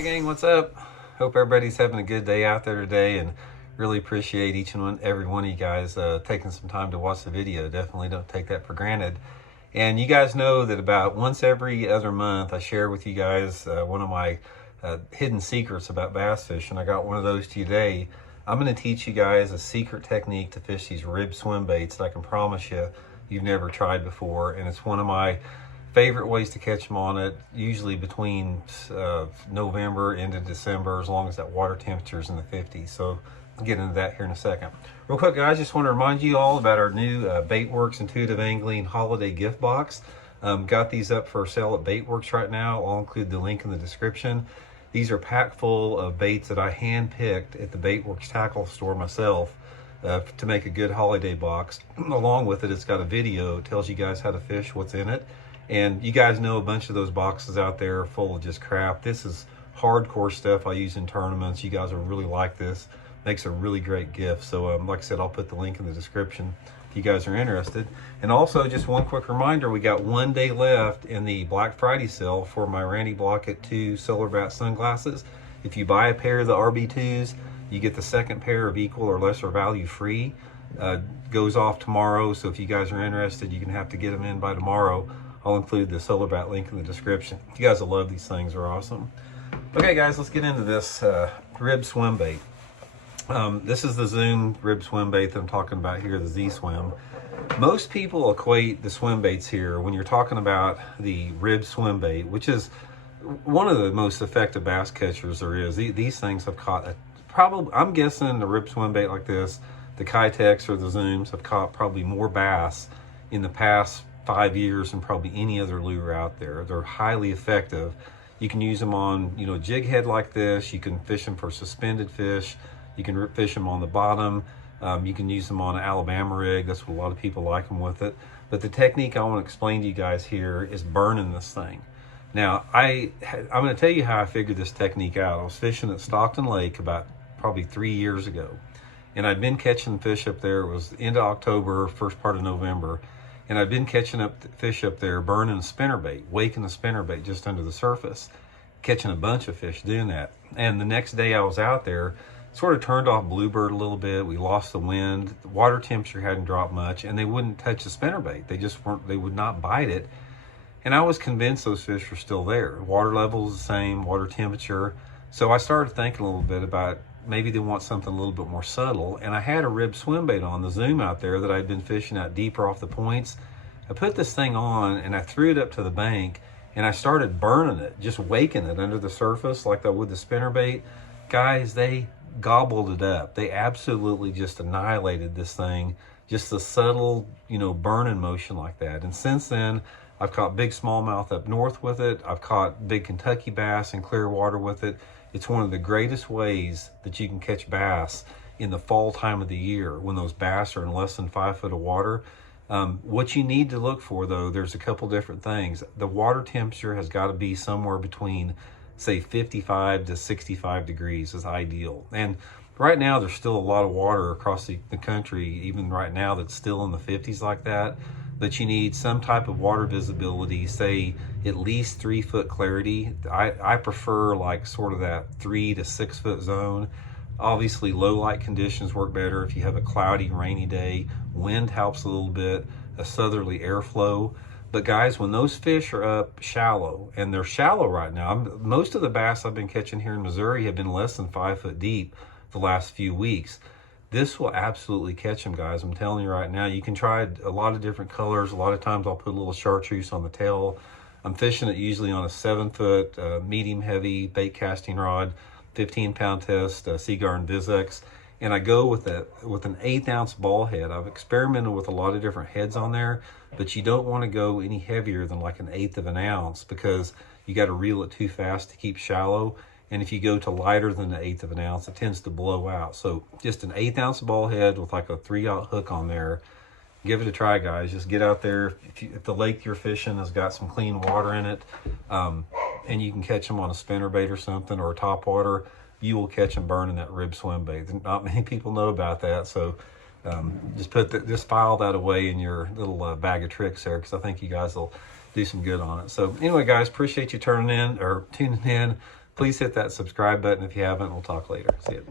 Hey gang, what's up? Hope everybody's having a good day out there today, and really appreciate each and every one of you guys taking some time to watch the video. Definitely don't take that for granted. And you guys know that about once every other month I share with you guys one of my hidden secrets about bass fishing. I got one of those today. I'm going to teach you guys a secret technique to fish these rib swim baits that I can promise you've never tried before, and it's one of my favorite ways to catch them on it, usually between November into December, as long as that water temperature is in the 50s. So I'll get into that here in a second. Real quick, guys, just want to remind you all about our new Baitworks Intuitive Angling Holiday Gift Box. Got these up for sale at Baitworks right now. I'll include the link in the description. These are packed full of baits that I hand-picked at the Baitworks tackle store myself to make a good holiday box. Along with it, it's got a video. It tells you guys how to fish, what's in it. And you guys know a bunch of those boxes out there are full of just crap. This is hardcore stuff I use in tournaments. You guys will really like this. Makes a really great gift. So like I said, I'll put the link in the description if you guys are interested. And also, just one quick reminder, we got 1 day left in the Black Friday sale for my Randy Blockett 2 Solar Bat sunglasses. If you buy a pair of the RB2s, you get the second pair of equal or lesser value free. Goes off tomorrow, so if you guys are interested, you're gonna have to get them in by tomorrow. I'll include the Solar Bat link in the description. You guys will love these things, they're awesome. Okay guys, let's get into this rib swim bait. This is the Zoom rib swim bait that I'm talking about here, the Z-Swim. Most people equate the swim baits here when you're talking about the rib swim bait, which is one of the most effective bass catchers there is. These things have caught, probably, I'm guessing the rib swim bait like this, the Kitex or the Zooms have caught probably more bass in the past 5 years than probably any other lure out there. They're highly effective. You can use them on, jig head like this. You can fish them for suspended fish. You can fish them on the bottom. You can use them on an Alabama rig. That's what a lot of people like them with it. But the technique I want to explain to you guys here is burning this thing. Now, I'm going to tell you how I figured this technique out. I was fishing at Stockton Lake about probably 3 years ago. And I'd been catching fish up there. It was end of October, first part of November. And I've been catching up fish up there, burning a spinnerbait, waking the spinnerbait just under the surface, catching a bunch of fish doing that. And the next day I was out there, sort of turned off bluebird a little bit. We lost the wind. The water temperature hadn't dropped much, and they wouldn't touch the spinnerbait. They would not bite it. And I was convinced those fish were still there. Water level is the same, water temperature. So I started thinking a little bit about maybe they want something a little bit more subtle. And I had a rib swim bait on the Zoom out there that I'd been fishing out deeper off the points. I put this thing on and I threw it up to the bank and I started burning it, just waking it under the surface like I would the spinnerbait. Guys, they gobbled it up. They absolutely just annihilated this thing. Just a subtle, burning motion like that. And since then, I've caught big smallmouth up north with it. I've caught big Kentucky bass in clear water with it. It's one of the greatest ways that you can catch bass in the fall time of the year when those bass are in less than 5 foot of water. What you need to look for, though, there's a couple different things. The water temperature has got to be somewhere between, say, 55 to 65 degrees is ideal. And right now, there's still a lot of water across the country, even right now, that's still in the 50s like that. But you need some type of water visibility, say at least 3 foot clarity. I prefer like sort of that 3 to 6 foot zone. Obviously low light conditions work better if you have a cloudy, rainy day. Wind helps a little bit, a southerly airflow. But guys, when those fish are up shallow, and they're shallow right now, most of the bass I've been catching here in Missouri have been less than 5 foot deep the last few weeks. This will absolutely catch them, guys. I'm telling you right now. You can try a lot of different colors. A lot of times I'll put a little chartreuse on the tail. I'm fishing it usually on a 7 foot medium heavy bait casting rod, 15-pound test, Seaguar and Vizex. And I go with an 1/8 ounce ball head. I've experimented with a lot of different heads on there, but you don't want to go any heavier than like 1/8 of an ounce because you got to reel it too fast to keep shallow. And if you go to lighter than 1/8 of an ounce, it tends to blow out. So just an 1/8 ounce ball head with like a 3/0 hook on there. Give it a try, guys. Just get out there. If the lake you're fishing has got some clean water in it, and you can catch them on a spinnerbait or something or a top water, you will catch them burning that rib swim bait. Not many people know about that, so just file that away in your little bag of tricks there, because I think you guys will do some good on it. So anyway, guys, appreciate you tuning in. Please hit that subscribe button if you haven't. We'll talk later. See you.